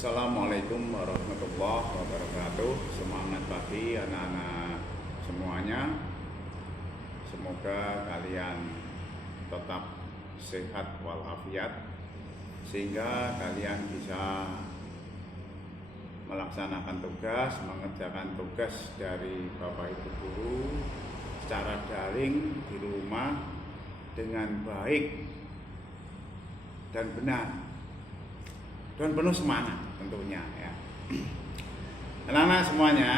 Assalamualaikum warahmatullahi wabarakatuh. Semangat pagi anak-anak semuanya. Semoga kalian tetap sehat walafiat sehingga kalian bisa melaksanakan tugas, mengerjakan tugas dari Bapak Ibu guru secara daring di rumah dengan baik dan benar dan penuh semangat tentunya ya. Anak-anak semuanya,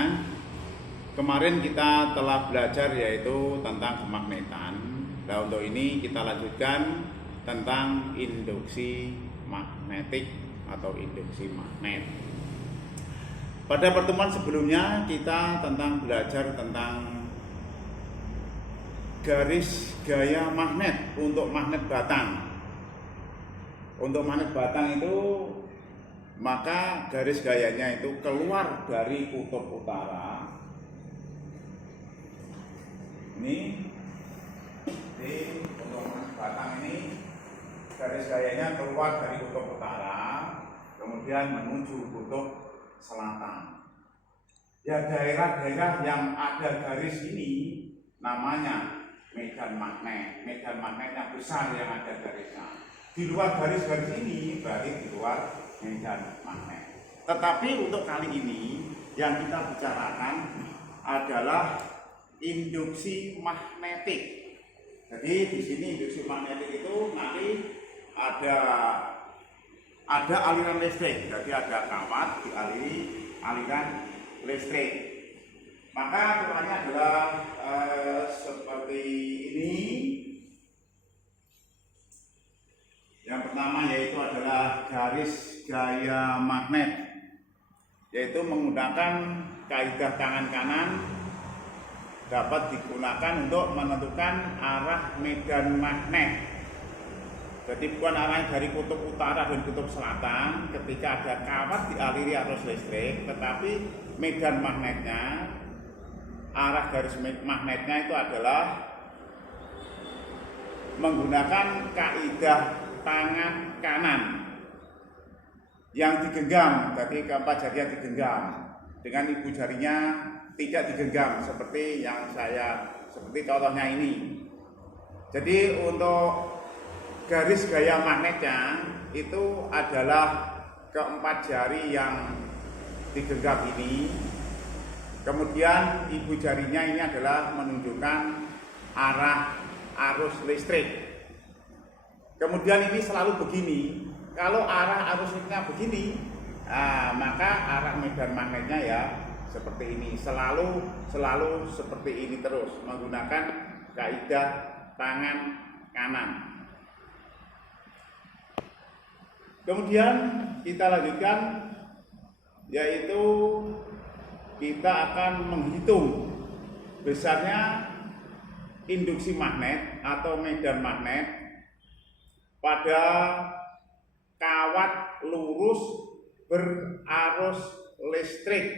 kemarin kita telah belajar yaitu tentang kemagnetan. Nah, untuk ini kita lanjutkan tentang induksi magnetik atau induksi magnet. Pada pertemuan sebelumnya kita belajar tentang garis gaya magnet untuk magnet batang. Untuk magnet batang itu maka garis gayanya itu keluar dari kutub utara. Ini untuk magnet batang ini garis gayanya keluar dari kutub utara, kemudian menuju kutub selatan. Ya, daerah-daerah yang ada garis ini namanya medan magnet. Medan magnetnya besar yang ada garisnya. Di luar garis-garis ini berarti di luar medan magnet. Tetapi untuk kali ini yang kita bicarakan adalah induksi magnetik. Jadi di sini induksi magnetik itu nanti ada aliran listrik. Jadi ada kawat dialiri aliran listrik. Maka aturannya adalah seperti ini. Yang pertama yaitu adalah garis gaya magnet, yaitu menggunakan kaidah tangan kanan dapat digunakan untuk menentukan arah medan magnet. Jadi bukan arahnya dari kutub utara dan kutub selatan ketika ada kawat dialiri arus listrik, tetapi medan magnetnya, arah garis magnetnya itu adalah menggunakan kaidah tangan kanan yang digenggam. Jadi keempat jari yang digenggam dengan ibu jarinya tidak digenggam seperti contohnya ini. Jadi untuk garis gaya magnetnya itu adalah keempat jari yang digenggam ini, kemudian ibu jarinya ini adalah menunjukkan arah arus listrik. Kemudian ini selalu begini. Kalau arah arus listriknya begini, maka arah medan magnetnya ya seperti ini. Selalu seperti ini terus menggunakan kaidah tangan kanan. Kemudian kita lanjutkan, yaitu kita akan menghitung besarnya induksi magnet atau medan magnet pada kawat lurus berarus listrik.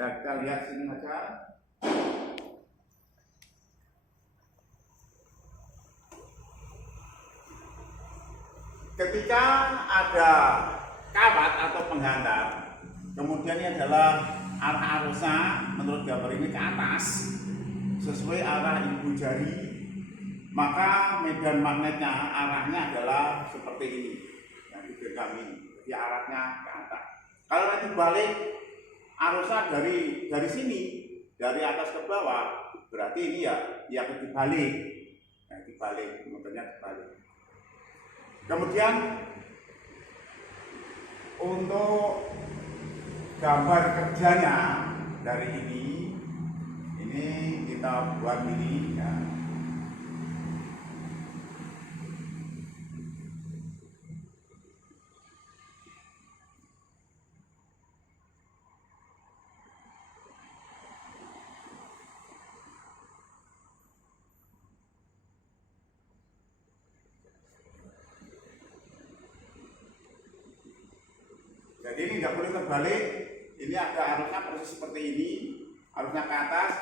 Ya, kita lihat sini saja. Ketika ada kawat atau penghantar, kemudian ini adalah arah arusnya menurut gambar ini ke atas sesuai arah ibu jari, maka medan magnetnya arahnya adalah seperti ini yang digenggam ini, jadi arahnya ke atas. Kalau nanti balik arusnya dari sini, dari atas ke bawah, berarti ini ya dibalik, modelnya dibalik. Kemudian untuk gambar kerjanya dari ini kita buat ini ya. Jadi ini nggak boleh terbalik. Ini ada arusnya persis seperti ini, arusnya ke atas.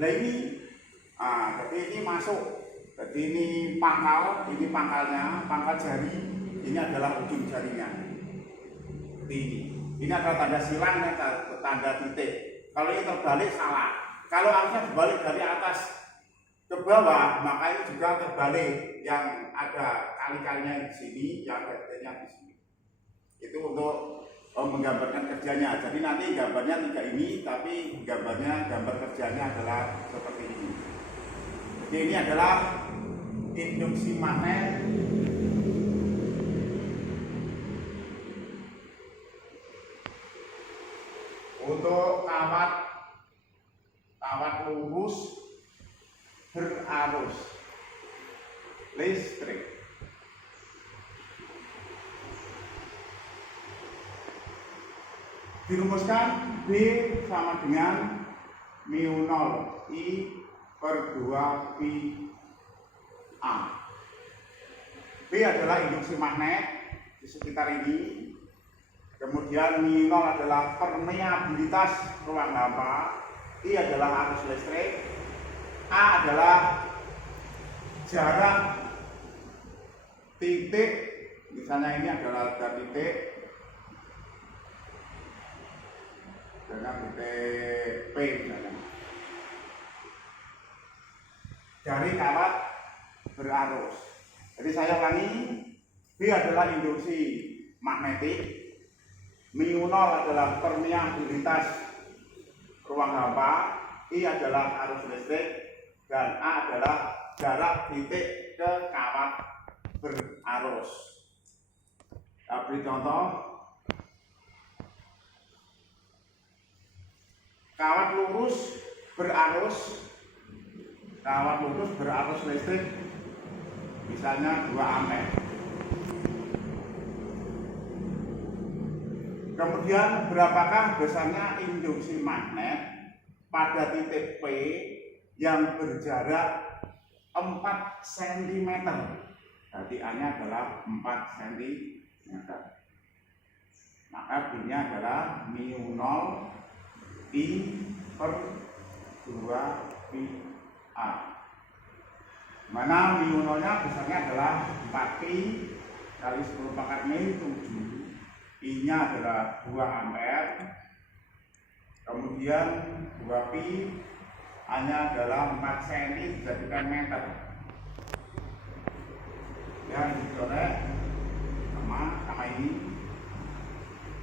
Nah ini, jadi ini masuk. Jadi ini pangkalnya, pangkal jari. Ini adalah ujung jarinya. tinggi. Ini adalah tanda silang dan tanda titik. Kalau ini terbalik salah. Kalau arusnya berbalik dari atas ke bawah, maka ini juga terbalik, yang ada kali-kalinya di sini, yang ada titiknya di sini. Itu untuk menggambarkan kerjanya. Jadi nanti gambarnya tidak ini, tapi gambar kerjanya adalah seperti ini. Jadi ini adalah induksi magnet untuk kawat lurus berarus listrik. Dirumuskan B sama dengan mu 0 I per 2 pi A. B adalah induksi magnet di sekitar ini. Kemudian mu 0 adalah permeabilitas ruang hampa. I adalah arus listrik. A adalah jarak titik. Misalnya ini adalah titik dengan titik P misalnya, dari kawat berarus. Jadi saya ulangi, B adalah induksi magnetik, mu 0 adalah permeabilitas ruang hampa, I adalah arus listrik, dan A adalah jarak titik ke kawat berarus. Kita beri contoh. Kawat lurus berarus listrik misalnya 2 ampere. Kemudian berapakah besarnya induksi magnet pada titik P yang berjarak 4 cm? Berarti A-nya adalah 4 cm. Maka B-nya adalah mu 0 I per 2 pi A. Mana mu 0-nya besarnya adalah 4 pi kali 10 pangkat min 7. I-nya adalah 2 ampere. Kemudian 2 pi A-nya adalah 4 cm dijadikan meter. Yang dicoret sama ini.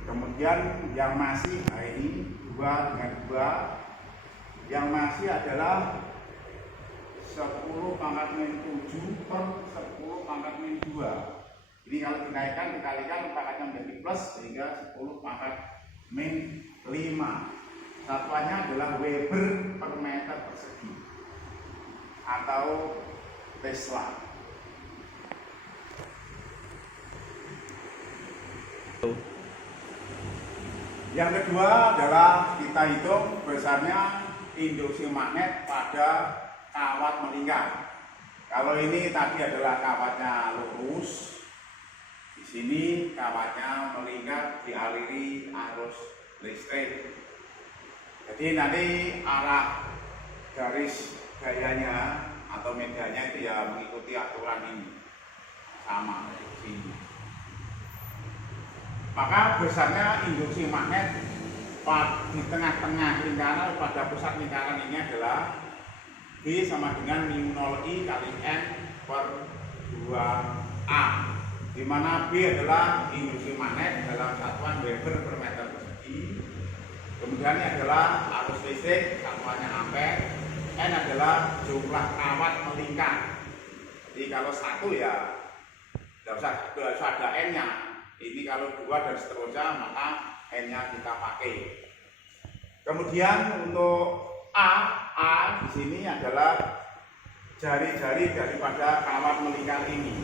Kemudian yang masih ini 2 dengan 2, yang masih adalah 10 pangkat min 7 per 10 pangkat min 2. Ini kalau dinaikkan dikalikan pangkatnya menjadi plus sehingga 10 pangkat min 5. Satuannya adalah Weber per meter persegi atau Tesla. Yang kedua adalah kita hitung besarnya induksi magnet pada kawat melingkar. Kalau ini tadi adalah kawatnya lurus, di sini kawatnya melingkar dialiri arus listrik. Jadi nanti arah garis gayanya atau medianya itu ya mengikuti aturan ini sama di sini. Maka besarnya induksi magnet di tengah-tengah lingkaran pada pusat lingkaran ini adalah B sama dengan mu 0I kali N per 2A, di mana B adalah induksi magnet dalam satuan Weber per meter persegi. Kemudian ini adalah arus listrik, satuannya ampere. N adalah jumlah kawat melingkar. Jadi kalau satu ya tidak usah ada N-nya. Ini kalau 2 dan seterusnya maka N-nya kita pakai. Kemudian untuk A di sini adalah jari-jari daripada kawat melingkar ini.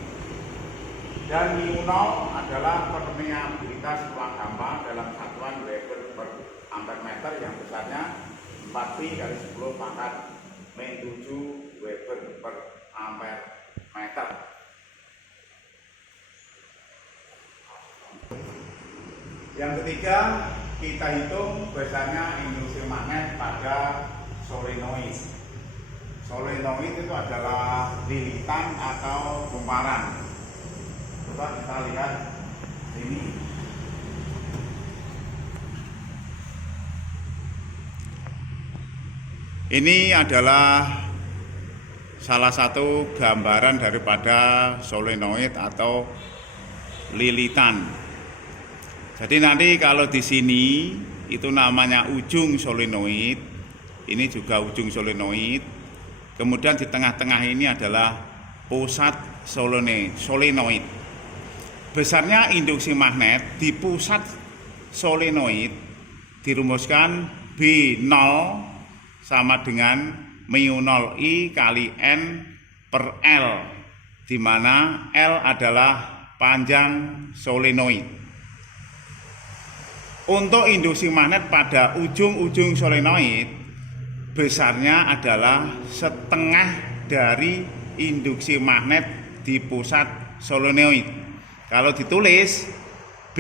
Dan mu 0 adalah permeabilitas ruang hampa dalam satuan Weber per ampere meter yang besarnya 4 pi kali 10 pangkat min 7 Weber per ampere meter. Yang ketiga, kita hitung besarnya induksi magnet pada solenoid. Solenoid itu adalah lilitan atau kumparan. Coba kita lihat ini. Ini adalah salah satu gambaran daripada solenoid atau lilitan. Jadi nanti kalau di sini itu namanya ujung solenoid, ini juga ujung solenoid. Kemudian di tengah-tengah ini adalah pusat solenoid. Besarnya induksi magnet di pusat solenoid dirumuskan B0 sama dengan mu 0 I kali N per L, di mana L adalah panjang solenoid. Untuk induksi magnet pada ujung-ujung solenoid besarnya adalah setengah dari induksi magnet di pusat solenoid. Kalau ditulis B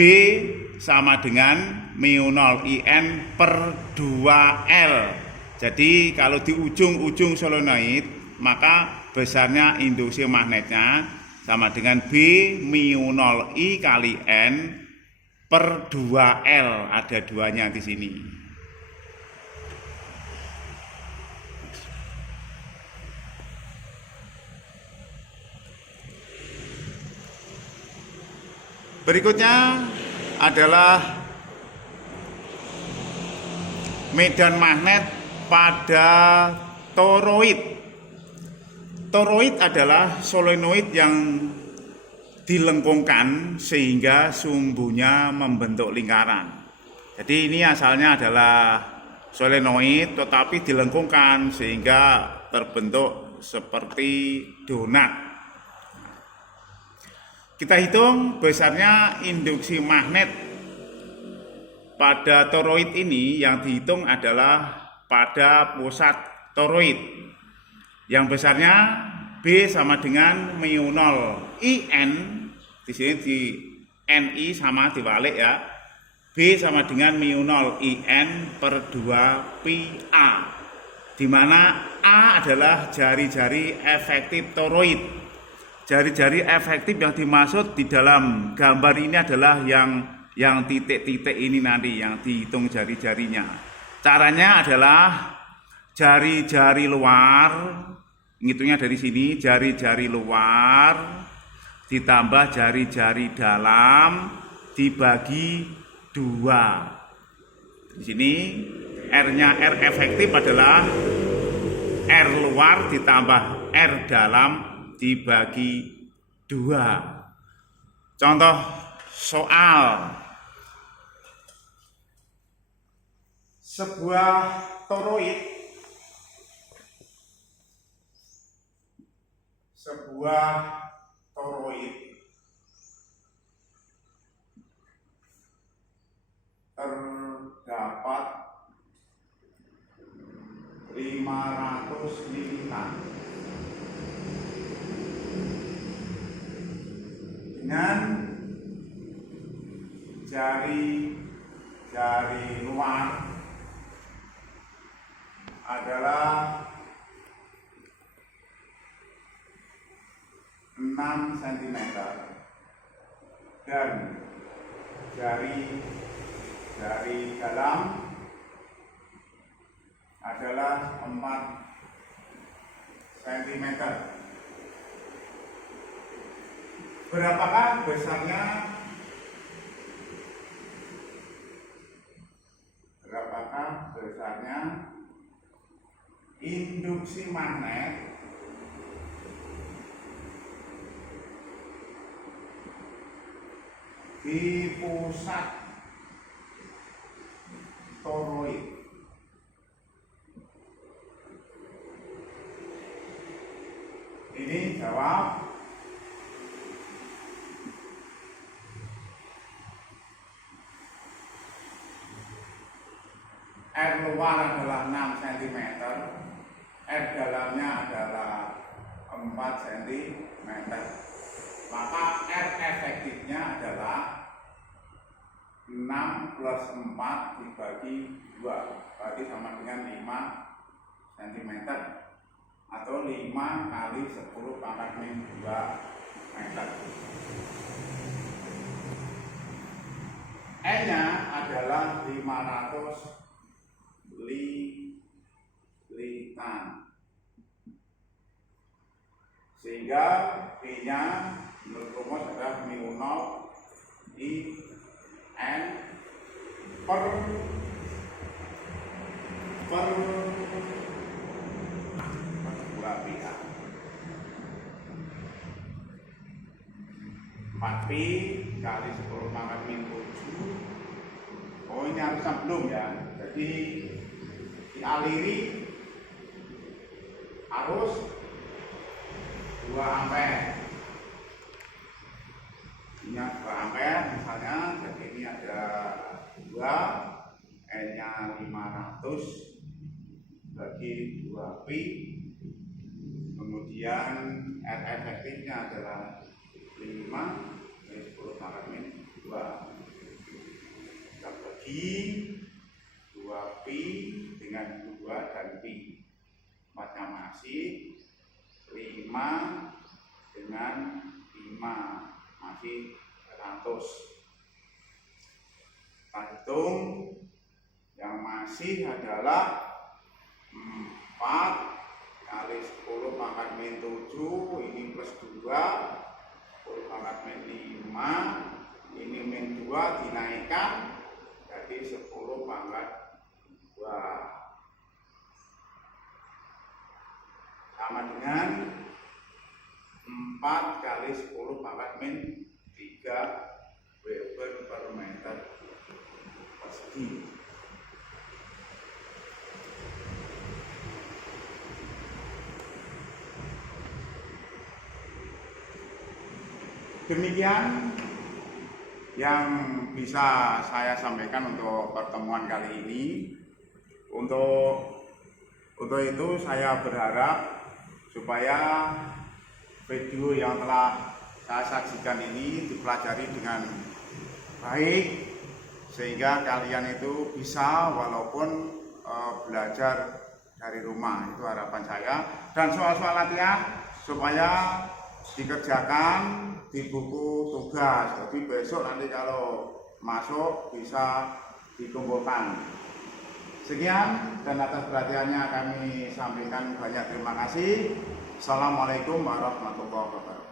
sama dengan mu 0 IN per 2L. Jadi kalau di ujung-ujung solenoid maka besarnya induksi magnetnya sama dengan B mu 0 I kali N per 2L, ada duanya di sini. Berikutnya adalah medan magnet pada toroid. Toroid adalah solenoid yang dilengkungkan sehingga sumbunya membentuk lingkaran. Jadi ini asalnya adalah solenoid tetapi dilengkungkan sehingga terbentuk seperti donat. Kita hitung besarnya induksi magnet pada toroid ini, yang dihitung adalah pada pusat toroid. Yang besarnya B sama dengan mu 0 IN, di sini di NI sama dibalik ya. B sama dengan mu 0 IN per 2 PA, di mana A adalah jari-jari efektif toroid. Jari-jari efektif yang dimaksud di dalam gambar ini adalah yang titik-titik ini nanti yang dihitung jari-jarinya. Caranya adalah jari-jari luar, ngitungnya dari sini, jari-jari luar ditambah jari-jari dalam dibagi 2. Di sini R-nya, R efektif adalah R luar ditambah R dalam dibagi 2. Contoh soal. Sebuah toroid terdapat 500 lilitan dengan jari-jari luar adalah 6 cm dan jari dalam adalah 4 cm. Berapakah besarnya induksi magnet di pusat toroid? Ini jawab R luar adalah 6 cm, R dalamnya adalah 4 cm. Maka R efektifnya adalah 6 plus 4 dibagi 2, berarti sama dengan 5 cm atau 5 kali 10 pangkat min 2 meter. E-nya adalah 500 lilitan. Nah, sehingga B-nya menurut rumus adalah mu 0 I N per dua PA. 4P kali 10 pangkat min 7. Oh, ini harusnya belum ya. Jadi dialiri arus 2 ampere. Ini 2 ampere misalnya, jadi ini ada 2, N-nya 500 bagi 2Pi, kemudian R efektifnya adalah 5 dari 10 pangkat min 2. Kita bagi 2Pi dengan 2 dan Pi,empatnya masih 5 dengan 5 masih 100. Kita hitung yang masih adalah 4 kali 10 pangkat min 7, ini plus 2, 10 pangkat min 5, ini min 2 dinaikkan jadi 10 pangkat 2, sama dengan 4 kali 10 pangkat min 3 Weber per meter persegi. Demikian yang bisa saya sampaikan untuk pertemuan kali ini. Untuk itu saya berharap supaya video yang telah saya sajikan ini dipelajari dengan baik, sehingga kalian itu bisa walaupun belajar dari rumah. Itu harapan saya. Dan soal-soal latihan supaya dikerjakan di buku tugas, jadi besok nanti kalau masuk bisa dikumpulkan. Sekian, dan atas perhatiannya kami sampaikan banyak terima kasih. Assalamualaikum warahmatullahi wabarakatuh.